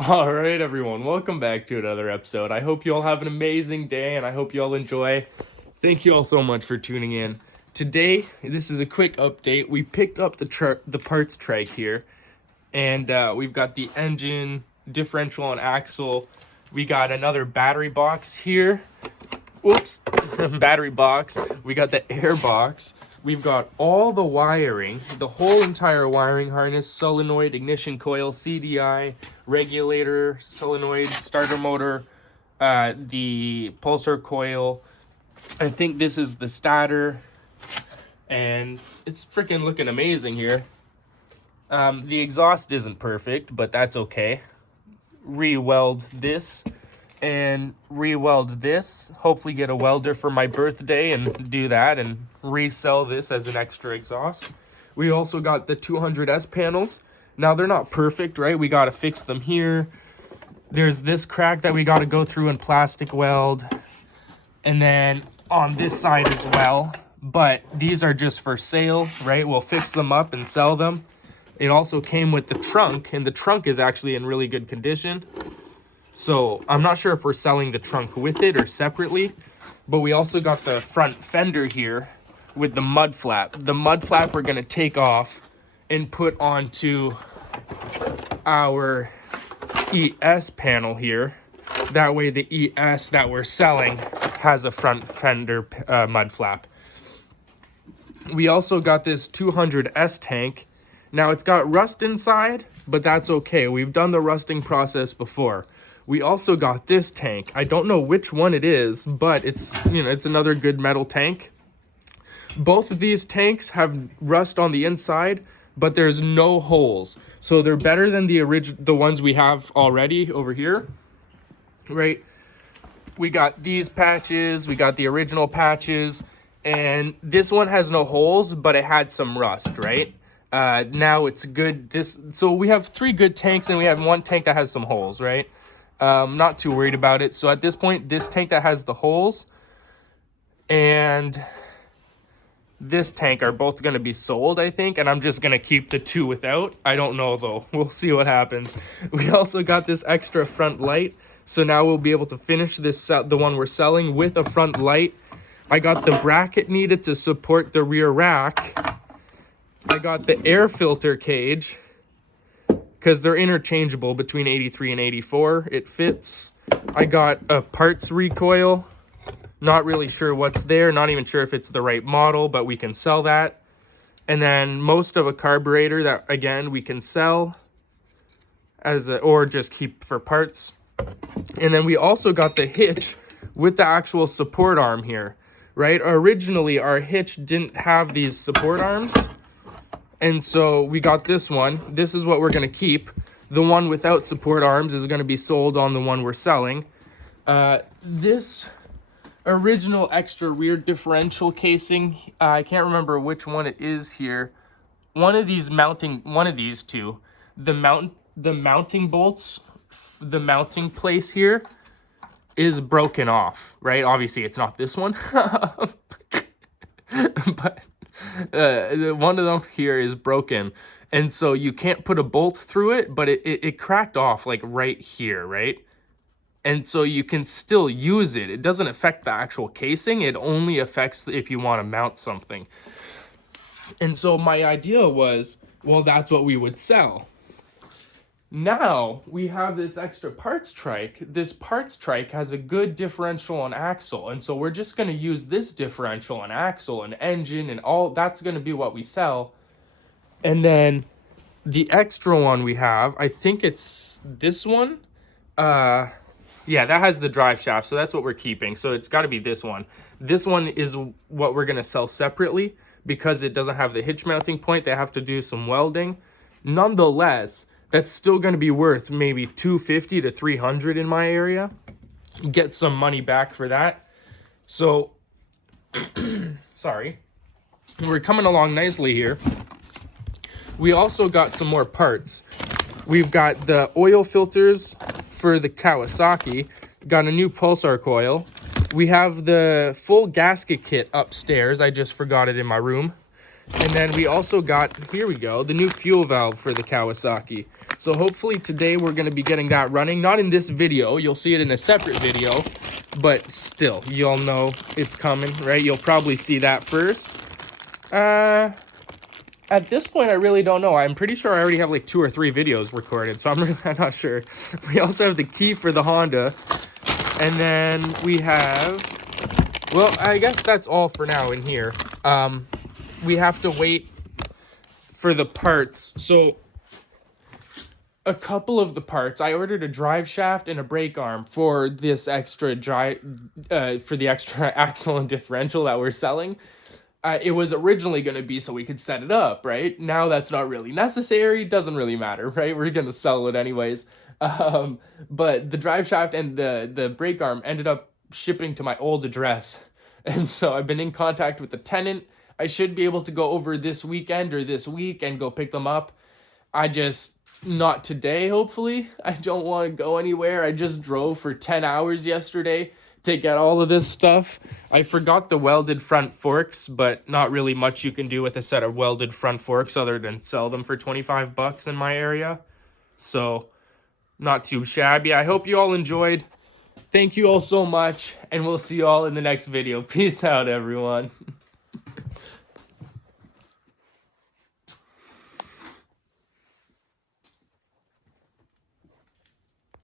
All right, everyone, welcome back to another episode. I hope you all have an amazing day and I hope you all enjoy. Thank you all so much for tuning in. Today, this is a quick update. We picked up the parts trike here, and we've got the engine, differential, and axle. We got another battery box here. Whoops, battery box. We got the air box. We've got all the wiring, the whole entire wiring harness, solenoid, ignition coil, CDI, regulator, solenoid, starter motor, the pulsar coil. I think this is the starter, and it's freaking looking amazing here. The exhaust isn't perfect, but that's okay. Re-weld this and re-weld this. Hopefully get a welder for my birthday and do that and resell this as an extra exhaust. We also got the 200s panels. Now they're not perfect, right? We got to fix them here. There's this crack that we got to go through and plastic weld, and then on this side as well. But these are just for sale, right? We'll fix them up and sell them. It also came with the trunk, and the trunk is actually in really good condition. So I'm not sure if we're selling the trunk with it or separately, but we also got the front fender here with the mud flap. The mud flap we're gonna take off and put onto our ES panel here. That way the ES that we're selling has a front fender mud flap. We also got this 200S tank. Now it's got rust inside, but that's okay. We've done the rusting process before. We also got this tank. I don't know which one it is, but it's another good metal tank. Both of these tanks have rust on the inside, but there's no holes. So they're better than the ones we have already over here, right? We got these patches, we got the original patches, and this one has no holes, but it had some rust, right? Now it's good. So we have 3 good tanks and we have 1 tank that has some holes, right? Not too worried about it. So at this point, this tank that has the holes and this tank are both going to be sold, I think, and I'm just going to keep the 2 without. I don't know, though. We'll see what happens. We also got this extra front light, so now we'll be able to finish the one we're selling with a front light. I got the bracket needed to support the rear rack. I got the air filter cage, because they're interchangeable between 83 and 84. It fits. I got a parts recoil. Not really sure what's there. Not even sure if it's the right model, but we can sell that. And then most of a carburetor that, again, we can sell or just keep for parts. And then we also got the hitch with the actual support arm here, right? Originally, our hitch didn't have these support arms. And so we got this one. This is what we're going to keep. The one without support arms is going to be sold on the one we're selling. This original extra rear differential casing, I can't remember which one it is here. One of these two, the mounting bolts, the mounting place here is broken off, right? Obviously it's not this one, but one of them here is broken, and so you can't put a bolt through it, but it cracked off like right here, right? And so you can still use it. It doesn't affect the actual casing. It only affects if you want to mount something. And so my idea was, well, that's what we would sell. Now we have this extra parts trike. This parts trike has a good differential and axle, and so we're just going to use this differential and axle and engine and all. That's going to be what we sell. And then the extra one we have, I think it's this one. Yeah, that has the drive shaft, so that's what we're keeping. So it's got to be this one. This one is what we're going to sell separately because it doesn't have the hitch mounting point. They have to do some welding. Nonetheless, that's still going to be worth maybe $250 to $300 in my area. Get some money back for that. So, sorry. We're coming along nicely here. We also got some more parts. We've got the oil filters for the Kawasaki. Got a new pulsar coil. We have the full gasket kit upstairs. I just forgot it in my room. And then we also got, here we go, the new fuel valve for the Kawasaki. So hopefully today we're going to be getting that running. Not in this video. You'll see it in a separate video. But still, you'll know it's coming, right? You'll probably see that first. At this point, I really don't know. I'm pretty sure I already have like 2 or 3 videos recorded. So I'm not sure. We also have the key for the Honda. And then we have... Well, I guess that's all for now in here. We have to wait for the parts. So a couple of the parts, I ordered a drive shaft and a brake arm for this extra for the extra axle and differential that we're selling. It was originally going to be so we could set it up, right? Now that's not really necessary. Doesn't really matter, right? We're going to sell it anyways. But the drive shaft and the brake arm ended up shipping to my old address. And so I've been in contact with the tenant. I should be able to go over this weekend or this week and go pick them up. Not today, hopefully. I don't want to go anywhere. I just drove for 10 hours yesterday to get all of this stuff. I forgot the welded front forks, but not really much you can do with a set of welded front forks other than sell them for 25 bucks in my area. So, not too shabby. I hope you all enjoyed. Thank you all so much, and we'll see you all in the next video. Peace out, everyone.